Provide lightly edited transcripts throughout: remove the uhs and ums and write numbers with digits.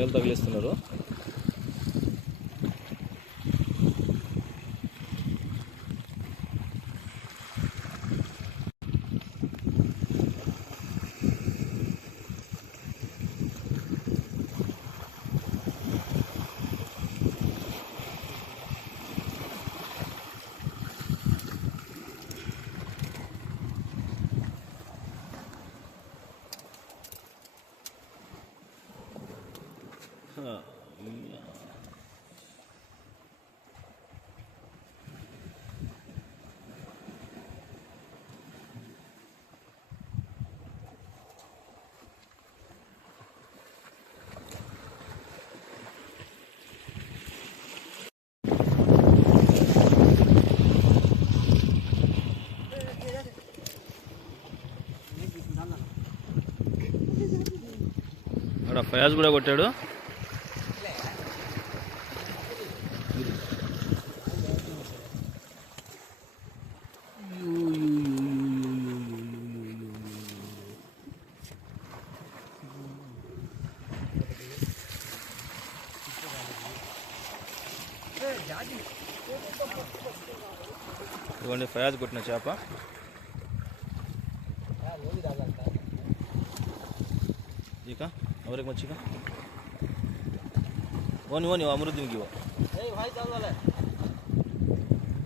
రొయ్యలు తగిలిస్తున్నారు. అక్కడ ఫయాజ్ కూడా కొట్టాడు. ఇదిగోండి ఫయాజ్ కొట్టిన చేప. ठीक है और एक मच्छी का वो नहीं अमरुद की वो भाई दाल वाला है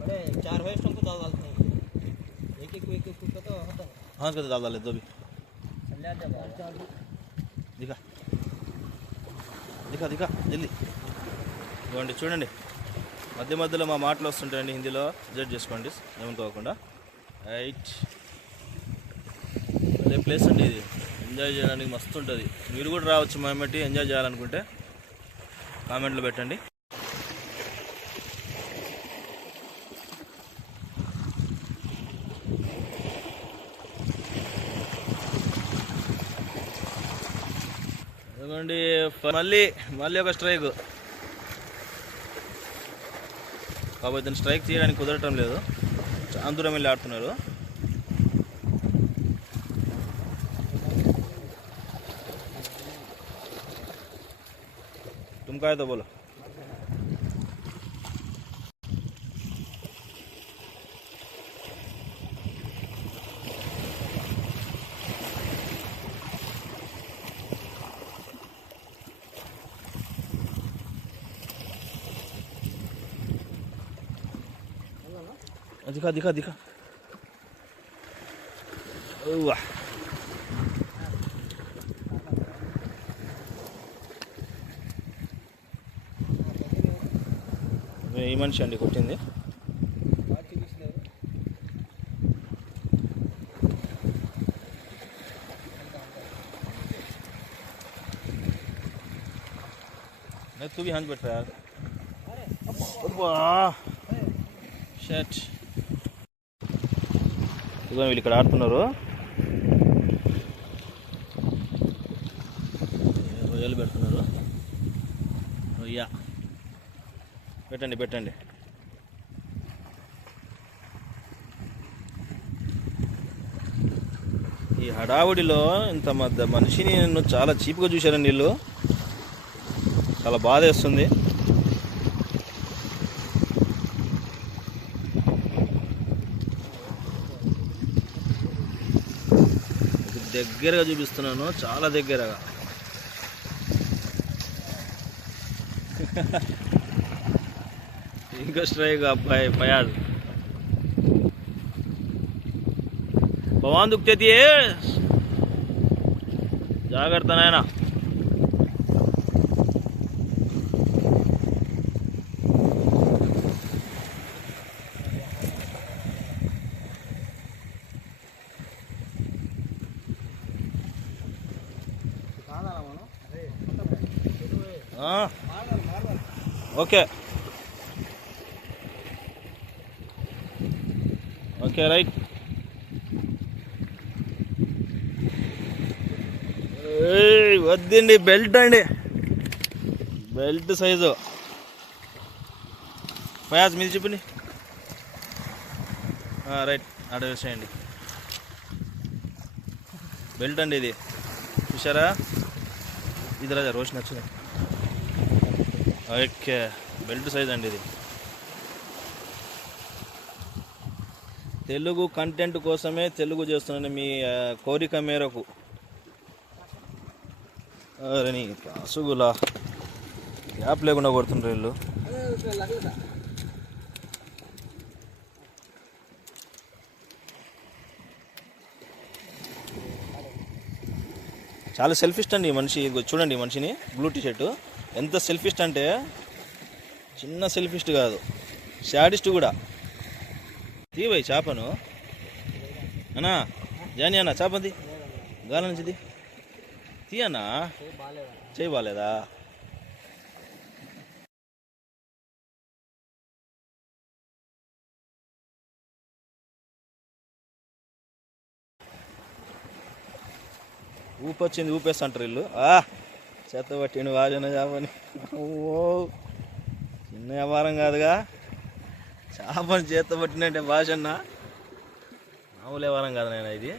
बड़े 4 भाई तुमको दाल डालते हैं एक का तो होता है. हाँ इसका दाल डाले दो भी दिखा दिखा दिखा जल्दी ఇవ్వండి చూడండి. మధ్య మధ్యలో మా మాటలు వస్తుంటాయండి, హిందీలో అడ్జస్ట్ చేసుకోండి ఏమనుకోకుండా. రైట్, అదే ప్లేస్ అండి ఇది, ఎంజాయ్ చేయడానికి మస్తు ఉంటుంది. మీరు కూడా రావచ్చు మేమట్టి ఎంజాయ్ చేయాలనుకుంటే కామెంట్లో పెట్టండి. ఎందుకండి మళ్ళీ ఒక స్ట్రైక్. కాబట్టి స్ట్రైక్ చేయడానికి కుదరటం లేదు, చాలా దూరం వెళ్ళి ఆడుతున్నారు. तुम का है तो बोलो. दिखा दिखा दिखा. वाह, ఈ మనిషి అండి కొట్టింది. तू भी हाथ बैठ रहा है షట్. ఇదిగో వీళ్ళు ఇక్కడ ఆడుతున్నారు. రొయ్యలు పెడుతున్నారు. రొయ్య పెట్టండి పెట్టండి. ఈ హడావుడిలో ఇంత మనిషిని నన్ను చాలా చీప్గా చూశారండి వీళ్ళు. చాలా బాధ వేస్తుంది. దగ్గరగా చూపిస్తున్నాను, చాలా దగ్గరగా. ఇంకా స్ట్రైక్ అబ్బాయి ఫయాజ్. భవాన్ దుక్తేది జాగ్రత్త నాయనా. Okay okay right. వద్దండి, బెల్ట్ అండి, బెల్ట్ సైజు. ఫయాజ్ మీరు చెప్పండి. రైట్, ఆర్డర్ వేసేయండి. బెల్ట్ అండి ఇది, చూసారా? ఇది రాజా రోషన్ వచ్చింది. ఓకే, బెల్ట్ సైజ్ అండి ఇది. తెలుగు కంటెంట్ కోసమే తెలుగు చేస్తున్నాను మీ కోరిక మేరకు. అరే అసుగులా గ్యాప్ లేకుండా కొడుతుండ్రు వీళ్ళు. చాలా సెల్ఫిస్ట్ అండి ఈ మనిషి. చూడండి ఈ మనిషిని, బ్లూ టీ షర్టు ఎంత సెల్ఫిస్ట్ అంటే చిన్న సెల్ఫిస్ట్ కాదు, శాడిస్ట్ కూడా. తీవై చేపను అన్నా, జాని అన్న చేపది గాల నుంచిది తీయన్నా. చేయి బాగాలేదా? ఊపొచ్చింది, ఊపేస్తుంటారు వీళ్ళు. చేత పట్టిండు వాజన చేపని. ఓ చిన్న వ్యాపారం కాదుగా, చేపని చేత పట్టినంటే భాషన్న మామూలు వ్యవహారం కాదు నాయన ఇది.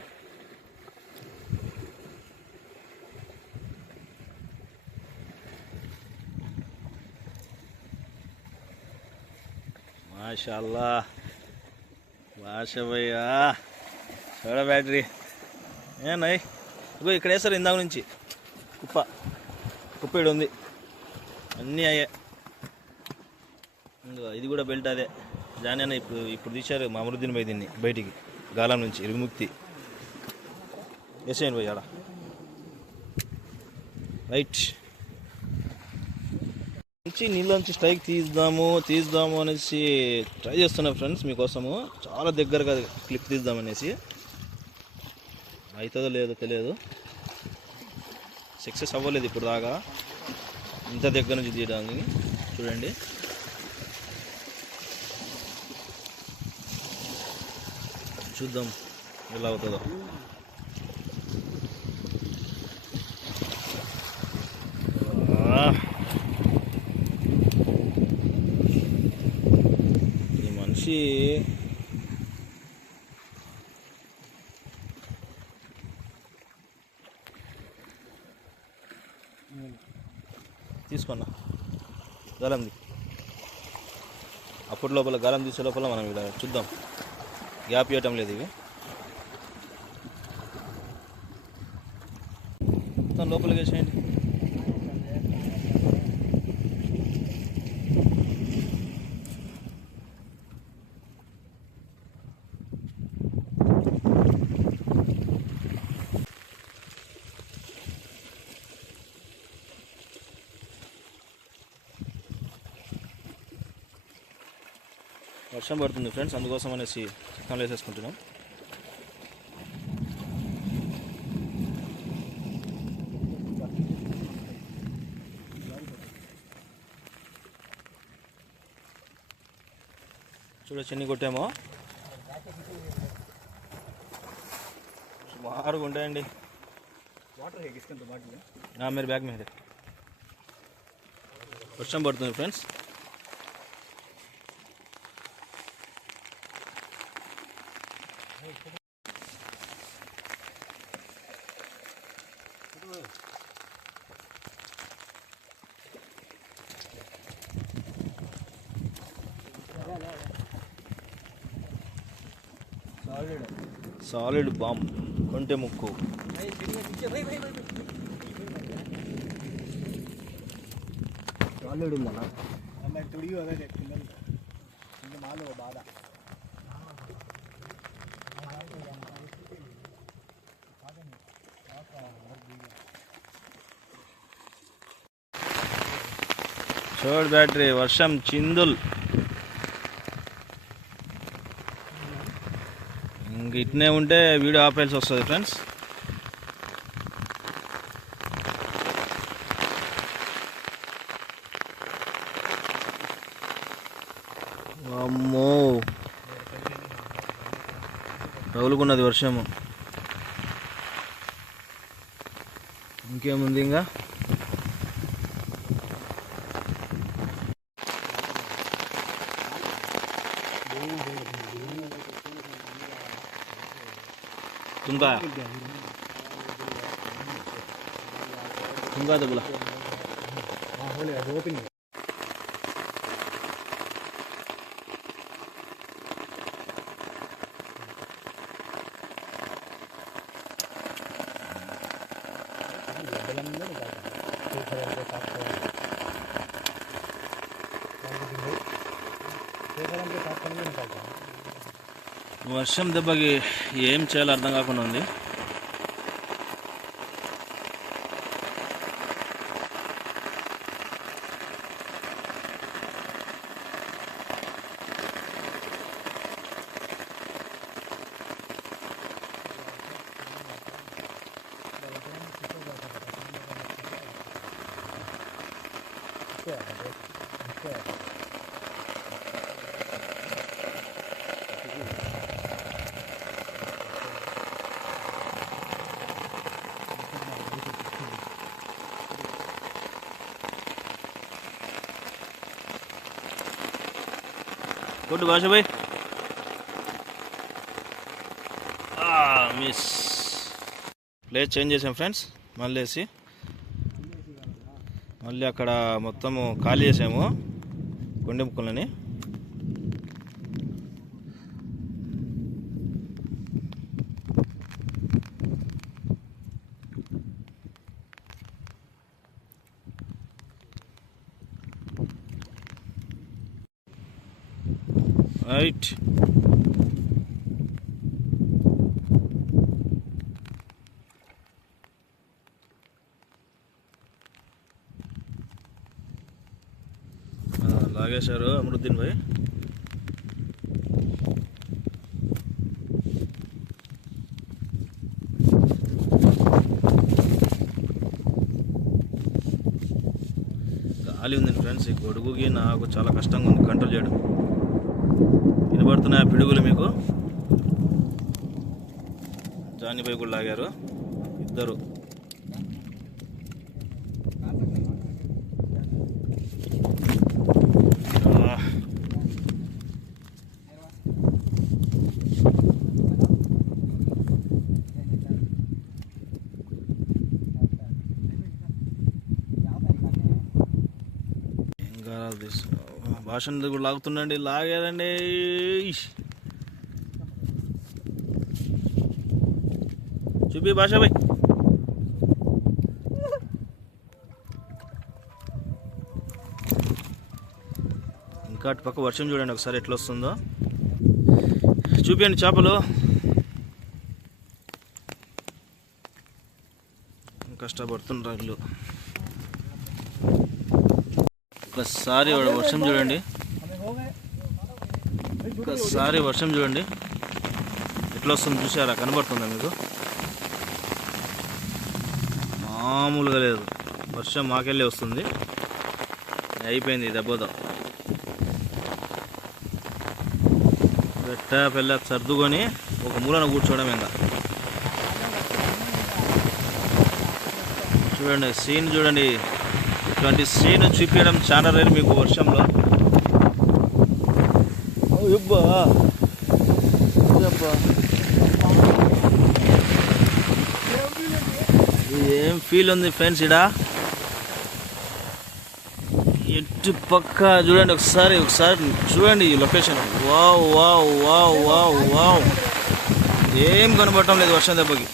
మాషాల్లా భాష భయ్యా, చూడ బ్యాటరీ ఏనాయ్. ఇగో ఇక్కడ వేస్తారు ఇందాక నుంచి కుప్ప ఇక్కడ ఉంది, అన్నీ అయ్యే. ఇంకో ఇది కూడా బెల్ట్ అదే. జాని అన్న ఇప్పుడు తీశారు మా అమరుద్దీన్ భాయ్ దీన్ని బయటికి గాలం నుంచి విముక్తి. వేసేయండి పోయి ఆడ రైట్ నుంచి నీళ్ళలోంచి స్ట్రైక్ తీద్దాము అనేసి ట్రై చేస్తున్నా ఫ్రెండ్స్ మీకోసము. చాలా దగ్గరగా క్లిప్ తీద్దామనేసి, అవుతుందో లేదో తెలియదు, సక్సెస్ అవ్వలేదు ఇప్పుడు దాకా ఇంత దగ్గర నుంచి తీయడానికి. చూడండి చూద్దాం ఎలా అవుతుందో. ఈ మనిషి తీసుకున్నా గాలంది. అప్పటి లోపల గాలం తీసే లోపల మనం ఇక్కడ చూద్దాం. గ్యాప్ ఇవ్వటం లేదు ఇవి. మొత్తం లోపలికి వేసేయండి. వర్షం పడుతుంది ఫ్రెండ్స్, అందుకోసం అనేసి చిక్కలు వేసేసుకుంటున్నాం. చూడ చిన్ని కొట్టామో సుమారుగా ఉంటాయండి. మీరు బ్యాగ్ మీద వర్షం పడుతుంది ఫ్రెండ్స్. సాలిడ్ బాంబ్ కొంటె ముక్కు. సాలిడ్ ఉందన్నా బాధ. షోర్ట్ బ్యాటరీ వర్షం చిందుల్. ఇంక ఇట్నే ఉంటే వీడియో ఆపేయాల్సి వస్తుంది ఫ్రెండ్స్. అమ్మో రగులుకున్నది వర్షము. ఇంకేముంది ఇంకా తుంకా ఇంకా దెబ్బల వర్షం దెబ్బకి ఏం చేయాలో అర్థం కాకుండా ఉంది. కొట్టు భాష భాయ్. మిస్. ప్లేస్ చేంజ్ చేసాం ఫ్రెండ్స్. మళ్ళీ వేసి మళ్ళీ అక్కడ మొత్తము ఖాళీ చేసాము కొండ ముక్కలని. రైట్. లాగేశారు అమరుద్దీన్ భాయ్. గాలి ఉంది ఫ్రెండ్స్. ఈ గొడుగుకి నాకు చాలా కష్టంగా ఉంది కంట్రోల్ చేయడం. వినబడుతున్నాయి పిడుగులు మీకు. జానిపై కూడా లాగారు ఇద్దరు. భాష కూడా లాగుతుండండి. లాగారండి. చూపి భాష భాయ్. ఇంకా అటు పక్క వర్షం చూడండి ఒకసారి ఎట్లా వస్తుందో. చూపించండి చేపలు. కష్టపడుతుండ్రు వీళ్ళు. ఒకసారి వర్షం చూడండి. ఒకసారి వర్షం చూడండి ఎట్లా వస్తుంది. చూసారా? కనబడుతుందా మీకు? మామూలుగా లేదు వర్షం. మాకెళ్ళి వస్తుంది. అయిపోయింది దెబ్బతో. పెట్ట పెళ్ళ సర్దుకొని ఒక మూలన కూర్చోవడం. ఇంకా చూడండి సీన్ చూడండి. ఇటువంటి సీన్ చూపించడం చాలా రేరు మీకు వర్షంలో. ఏం ఫీల్ ఉంది ఫ్రెండ్స్ ఇడా. ఎటు పక్క చూడండి ఒకసారి చూడండి ఈ location. Wow wow wow wow wow. ఏం కనబడటం లేదు వర్షం దెబ్బకి.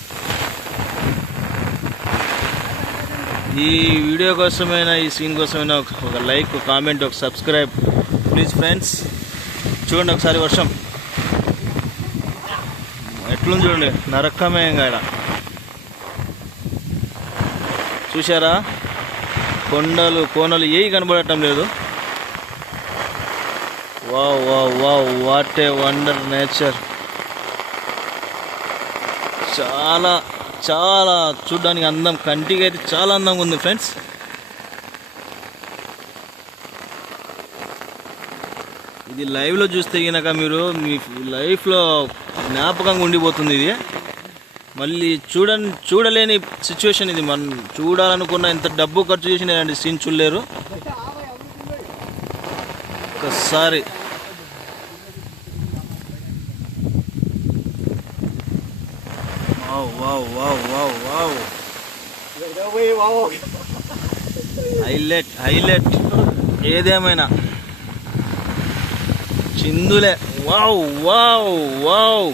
ఈ వీడియో కోసమైనా ఈ సీన్ కోసమైనా ఒక లైక్, ఒక కామెంట్, ఒక సబ్స్క్రైబ్ ప్లీజ్ ఫ్రెండ్స్. చూడండి ఒకసారి వర్షం ఎట్లుంది చూడండి. నరకమే ఇంకా ఇక్కడ. చూసారా? కొండలు కోనలు ఏవి కనబడటం లేదు. Wow wow wow. What a wonder nature. చాలా చాలా చూడడానికి అందం. కంటికి అయితే చాలా అందంగా ఉంది ఫ్రెండ్స్. ఇది లైవ్లో చూస్తే కనుక మీరు మీ లైఫ్లో జ్ఞాపకంగా ఉండిపోతుంది. ఇది మళ్ళీ చూడలేని సిచ్యువేషన్ ఇది. మనం చూడాలనుకున్న ఎంత డబ్బు ఖర్చు చేసిన ఇలాంటి సీన్ చూడలేరు. ఒకసారి wow wow wow wow wow. Highlight ఏదేమైనా చిందులే. Wow wow wow,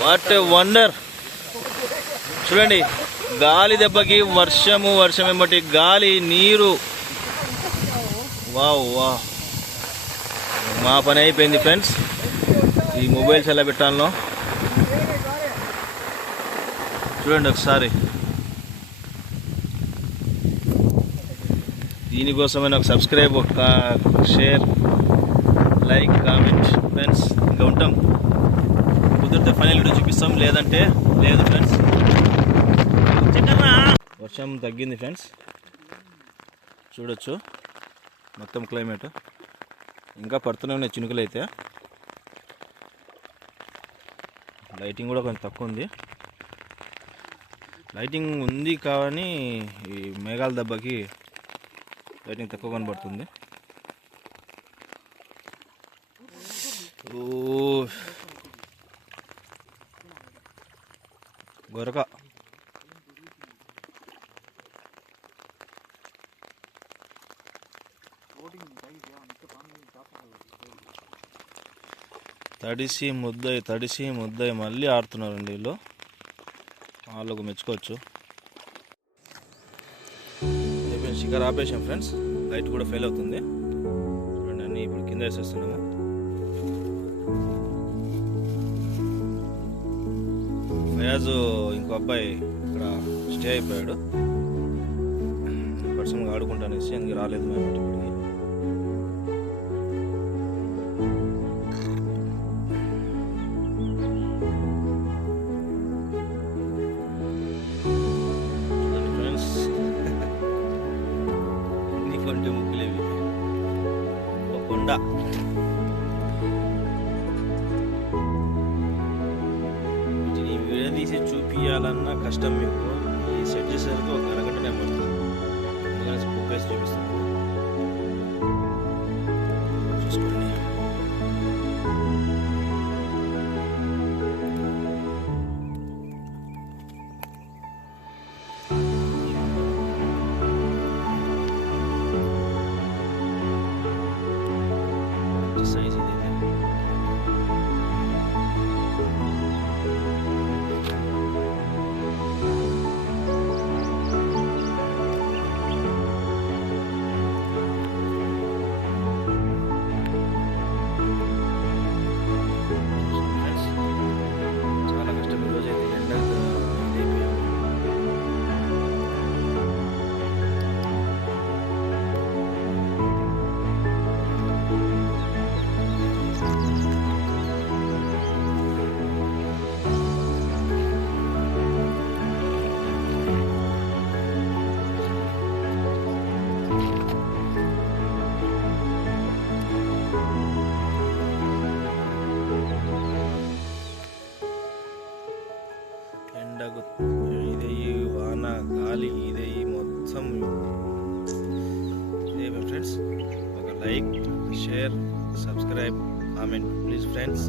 what a wonder. చూడండి, గాలి దెబ్బకి వర్షం వెంబటి గాలి, నీరు. వావ్ వావ్, మా పని అయిపోయింది ఫ్రెండ్స్. ఈ మొబైల్స్ ఎలా పెట్టాలో చూడండి ఒకసారి. దీనికోసమైనా ఒక సబ్స్క్రైబ్, ఒక షేర్, లైక్, కామెంట్ ఫ్రెండ్స్. ఇంకా ఉంటాం, కుదిరితే ఫైనల్ వీడియో చూపిస్తాం, లేదంటే లేదు ఫ్రెండ్స్. వర్షం తగ్గింది ఫ్రెండ్స్, చూడొచ్చు మొత్తం క్లైమేట్. ఇంకా పడుతూనే ఉన్నాయి చినుకులు అయితే. లైటింగ్ కూడా కొంచెం తక్కువ ఉంది. లైటింగ్ ఉంది కానీ ఈ మేఘాల దెబ్బకి లైటింగ్ తక్కువ కనబడుతుంది. ఓ గొరక, తడిసి ముద్దయి మళ్ళీ ఆడుతున్నారండి వీళ్ళు. వాళ్ళకు మెచ్చుకోవచ్చు. షికార్ ఆపేసాం ఫ్రెండ్స్. లైట్ కూడా ఫెయిల్ అవుతుంది చూడండి. అన్నీ ఇప్పుడు కింద వేసేస్తున్నాము. ఫయాజ్ ఇంకో అబ్బాయి ఇక్కడ స్టే అయిపోయాడు. పర్సనల్గా ఆడుకుంటానేసి అందుకే రాలేదు మేము ఇప్పటికి. కొంచెం ముక్కులేవి ఒక కొండ. వీటిని విడదీసి చూపించాలన్నా కష్టం. మీకు ఈ సెట్ చేసేసరికి ఒక అరగంట టైం పడుతుంది. అందుకని బుక్ వేసి చూపిస్తాను, చూసుకోండి. సైజ్ ఇది. చాలా కష్టం ఈరోజు అయితే. ఎండ ఇదైపోయాము. ఎండకు ఇదే వాన, గాలి, ఇదే మొత్తం. ఇదే ఫ్రెండ్స్. ఒక like, share, subscribe, comment please friends.